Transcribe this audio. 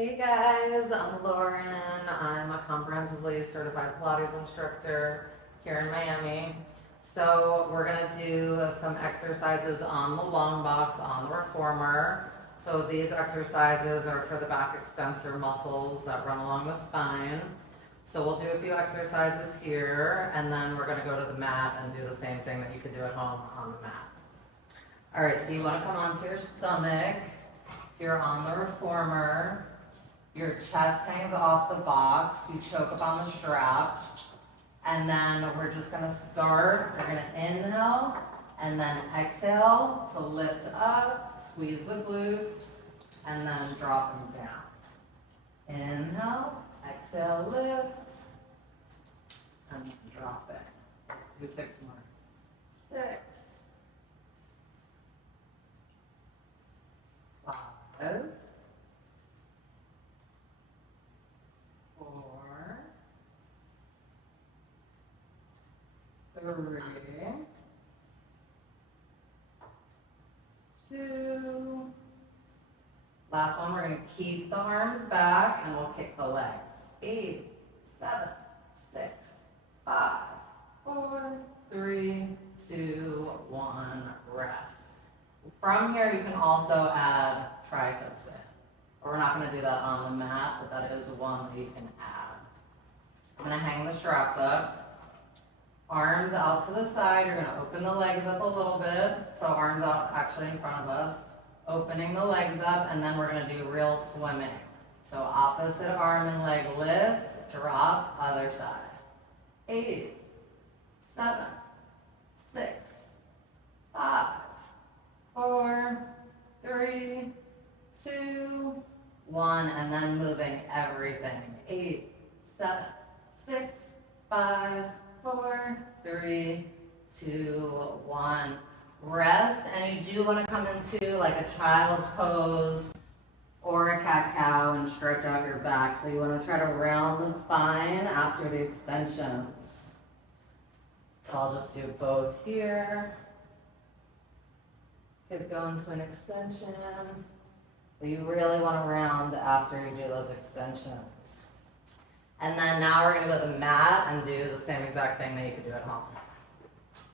Hey guys, I'm Lauren. I'm a comprehensively certified Pilates instructor here in Miami. So we're gonna do some exercises on the long box on the reformer. So these exercises are for the back extensor muscles that run along the spine. So we'll do a few exercises here and then we're gonna go to the mat and do the same thing that you could do at home on the mat. All right, so you wanna come onto your stomach. If you're on the reformer, your chest hangs off the box, you choke up on the straps, and then we're just gonna start, we're gonna inhale, and then exhale to lift up, squeeze the glutes, and then drop them down. Inhale, exhale, lift, and then drop it. Let's do 6 more. 6, 5, 4, 3, 2. Last one, we're going to keep the arms back and we'll kick the legs. 8, 7, 6, 5, 4, 3, 2, 1, rest. From here, you can also add triceps in. We're not going to do that on the mat, but that is one that you can add. I'm going to hang the straps up. Arms out to the side. You're going to open the legs up a little bit. So arms out actually in front of us. Opening the legs up, and then we're going to do real swimming. So opposite arm and leg lift, drop, other side. 8, 7, 6, 5, 4, 3, 2, 1, and then moving everything. 8, 7, 6, 5, 4, 3, 2, 1. Rest, and you do want to come into like a child's pose or a cat-cow and stretch out your back. So you want to try to round the spine after the extensions. So I'll just do both here. Could go into an extension. But you really want to round after you do those extensions. And then now we're going to go to the mat and do the same exact thing that you could do at home.